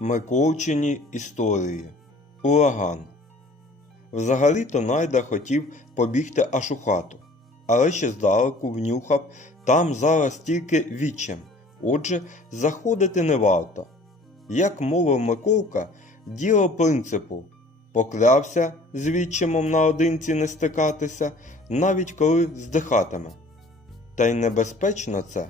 Миколчині історії. Ураган. Взагалі-то Найда хотів побігти аж у хату, але ще здалеку внюхав там зараз тільки вічем, отже, заходити не варто. Як мовив Миколка, діло принципу поклявся з відчимом наодинці не стикатися, навіть коли здихатиме. Та й небезпечно це.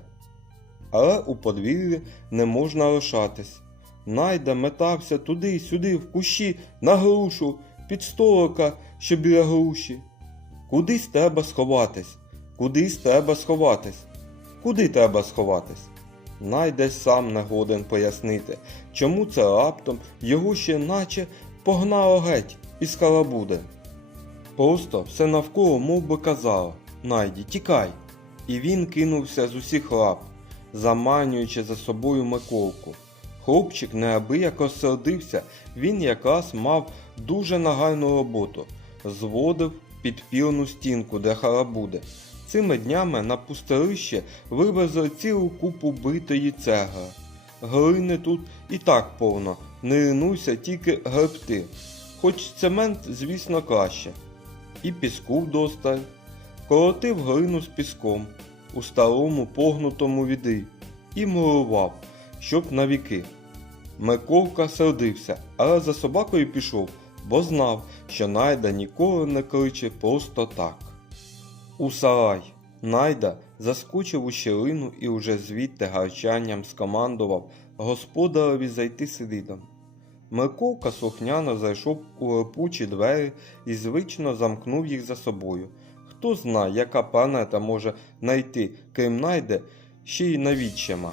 Але у подвір'ї не можна лишатись. Найда метався туди сюди, в кущі, на грушу, під столика, що біля груші. Кудись треба сховатись, кудись треба сховатись, куди треба сховатись. Найде сам не годен пояснити, чому це раптом його ще наче погнало геть із халабуди. Просто все навколо мов би казало Найді, тікай. І він кинувся з усіх лап, заманюючи за собою Миколку. Хлопчик неабияк розсердився, він якраз мав дуже нагальну роботу, зводив підпірну стінку для халабуди. Цими днями на пустелище вивезли цілу купу битої цегли. Глини тут і так повно, не ринуйся тільки гребти. Хоч цемент, звісно, краще. І піску вдосталь. Колотив глину з піском у старому погнутому відрі і мурував, щоб навіки. Миколка сердився, але за собакою пішов, бо знав, що Найда ніколи не кличе просто так. У сарай Найда заскочив у щілину і уже звідти гарчанням скомандував господареві зайти слідом. Миколка слухняно зайшов у липучі двері і звично замкнув їх за собою. Хто знає, яка планета може знайти, крім найде, ще й навідчима.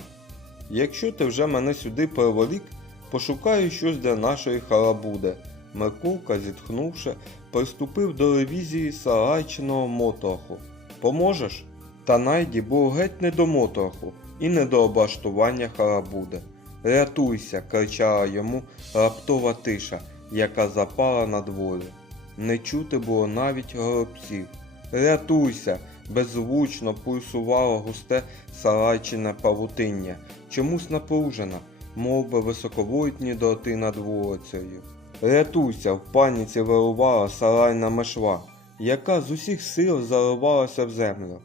Якщо ти вже мене сюди приволік, пошукаю щось для нашої халабуди. Миколка, зітхнувши, приступив до ревізії сарайчиного моторху. Поможеш? Та найді було геть не до моторху і не до облаштування халабуди. Рятуйся, кричала йому раптова тиша, яка запала на дворі. Не чути було навіть горобців. Рятуйся! беззвучно пульсувало густе сарайчине павутиння, чомусь напружена, мов би високовольтні дроти над вулицею. Рятуйся, в паніці вирувала сарайна мешва, яка з усіх сил заривалася в землю.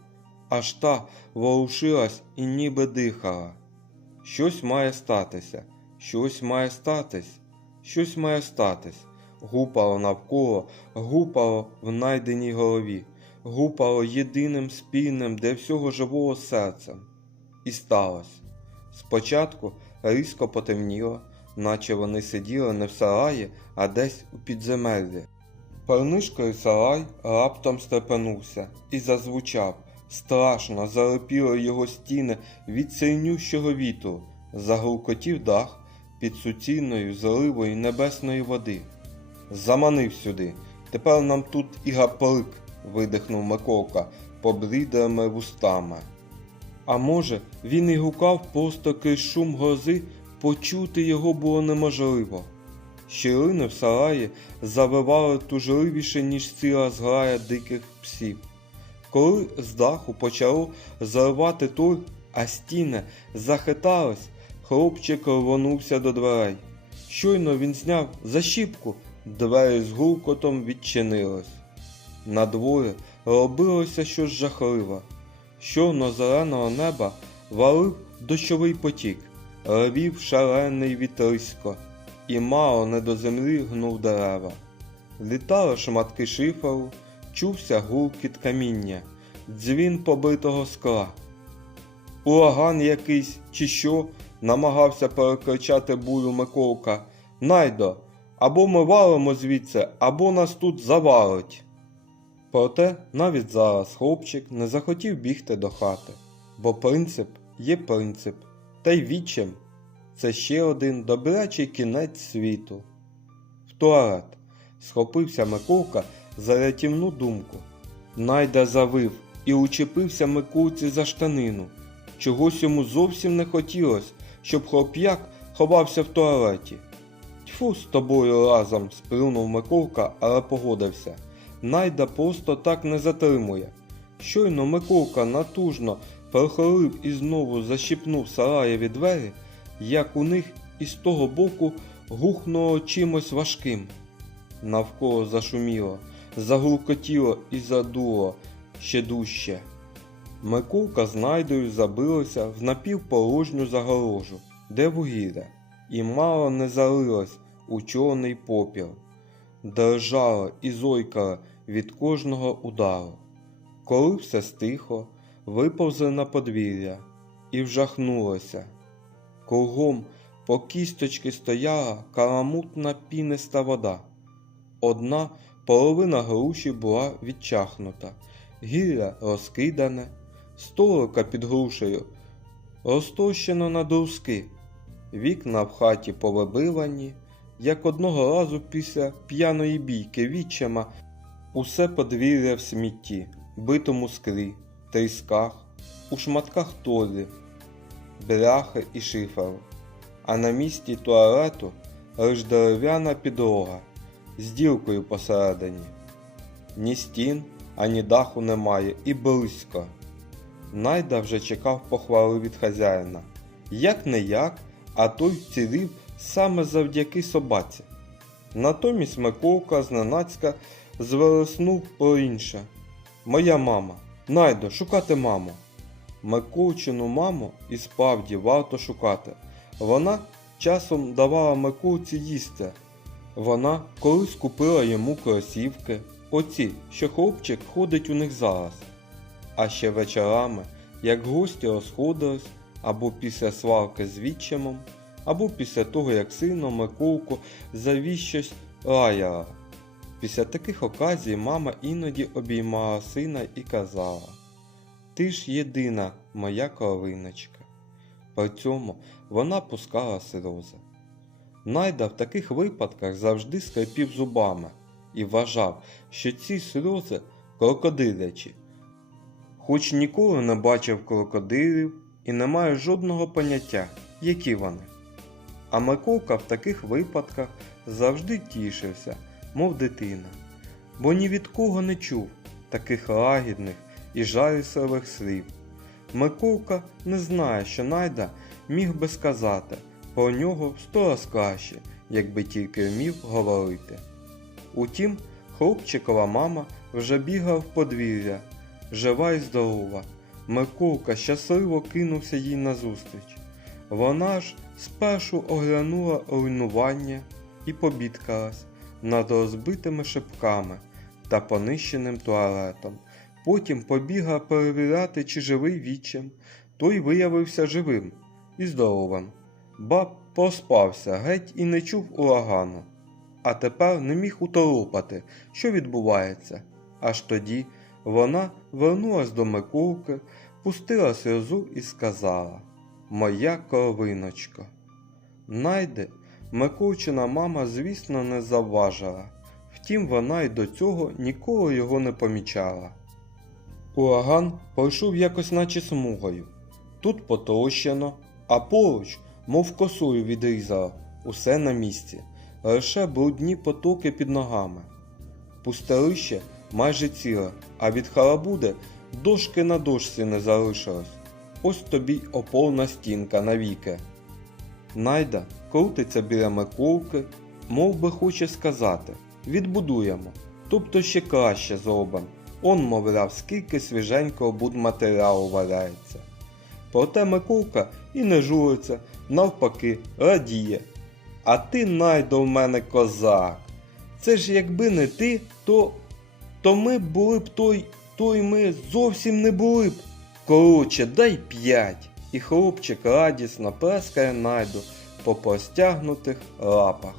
Аж та ворушилась і ніби дихала. Щось має статися, щось має статись, щось має статись. Гупало навколо, гупало в найденій голові, гупало єдиним спільним для всього живого серцем. І сталося. Спочатку різко потемніло, наче вони сиділи не в сараї, а десь у підземеллі. Парнишкою сарай раптом стрепенувся і зазвучав. Страшно залепіли його стіни від сильнющого вітру, загулкотів дах під суцільною заливою небесної води. Заманив сюди. Тепер нам тут і гаплик, видихнув Миколка поблідлими вустами. А може, він і гукав просто крізь шум грози, почути його було неможливо. Щілини в сараї завивали тужливіше, ніж ціла зграя диких псів. Коли з даху почало заливати тур, а стіни захитались, хлопчик рвонувся до дверей. Щойно він зняв защіпку, двері з гуркотом відчинились. На дворі робилося щось жахливе. Щойно зеленого неба валив дощовий потік, ревів шалений вітрисько, і мало не до землі гнув дерева. Літали шматки шиферу, чувся гуркіт каміння, дзвін побитого скла. Ураган якийсь чи що намагався перекричати бурю Миколка. Найдо, або ми валимо звідси, або нас тут завалить. Проте навіть зараз хлопчик не захотів бігти до хати, бо принцип є принцип, та й відчим це ще один добрячий кінець світу. В туалет схопився Миколка за рятівну думку. Найда завив і учепився Миколці за штанину. Чогось йому зовсім не хотілося, щоб хлоп'як ховався в туалеті. Тьфу з тобою разом, сплюнув Миколка, але погодився. Найда просто так не затримує. Щойно Миколка натужно прохорив і знову защіпнув сараєві двері, як у них і з того боку гухнуло чимось важким. Навколо зашуміло, загулкотіло і задуло ще дужче. Миколка з Найдою забилися в напівпорожню загорожу, де вугілля, і мало не залилось у чорний попіл. Дрижала і зойкала від кожного удару. Коли все стихло, виповзли на подвір'я і вжахнулося. Кругом по кісточки стояла каламутна піниста вода. Одна половина груші була відчахнута, гілля розкидане, столика під грушею розтощено на друзки, вікна в хаті повибивані, як одного разу після п'яної бійки відчима усе подвір'я в смітті, битому склі, трісках, у шматках толі, бляхи і шиферу, а на місці туалету лиш дерев'яна підлога з діркою посередині. Ні стін, ані даху немає і близько. Найда вже чекав похвали від хазяїна. Як не як, а той вцілів саме завдяки собаці. Натомість Миколка зненацька звереснув про інше. Моя мама. Найдо, шукати маму. Миколчину маму і справді варто шукати. Вона часом давала Миколці їсти. Вона колись купила йому кросівки, оці, що хлопчик ходить у них зараз. А ще вечорами, як гості розходились, або після сварки з відчимом, або після того, як сильно Миколку завіз щось лаяла. Після таких оказій мама іноді обіймала сина і казала Ти ж єдина моя кровиночка. При цьому вона пускала сльози. Найда в таких випадках завжди скрипів зубами і вважав, що ці сльози крокодилячі. Хоч ніколи не бачив крокодилів і не має жодного поняття, які вони. А Миколка в таких випадках завжди тішився, мов дитина, бо ні від кого не чув таких лагідних і жалісливих слів. Миколка не знає, що Найда міг би сказати про нього сто раз краще, якби тільки вмів говорити. Утім, хлопчикова мама вже бігала в подвір'я, жива й здорова. Миколка щасливо кинувся їй назустріч. Вона ж спершу оглянула руйнування і побідкалась над розбитими шибками та понищеним туалетом. Потім побігла перевіряти, чи живий відчим. Той виявився живим і здоровим. Баб проспався геть і не чув урагану. А тепер не міг уторопати, що відбувається. Аж тоді вона вернулась до Миколки, пустила сльозу і сказала Моя кровиночко. Найде Миколчина мама, звісно, не завважила. Втім, вона й до цього ніколи його не помічала. Ураган пройшов якось наче смугою. Тут потрощено, а поруч, мов косою відрізала, усе на місці, лише брудні потоки під ногами. Пустелище майже ціле, а від халабуди дошки на дошці не залишилось. Ось тобі оповна стінка навіки. Найда крутиться біля Миколки, мов би хоче сказати відбудуємо, тобто ще краще зробимо. Он, мовляв, скільки свіженького будматеріалу валяється. Проте Миколка і не журиться, навпаки, радіє. А ти найдо в мене козак. Це ж якби не ти, то то ми були б той, той ми зовсім не були б. Короче, дай п'ять. І хлопчик радісно плескає найду по простягнутих лапах.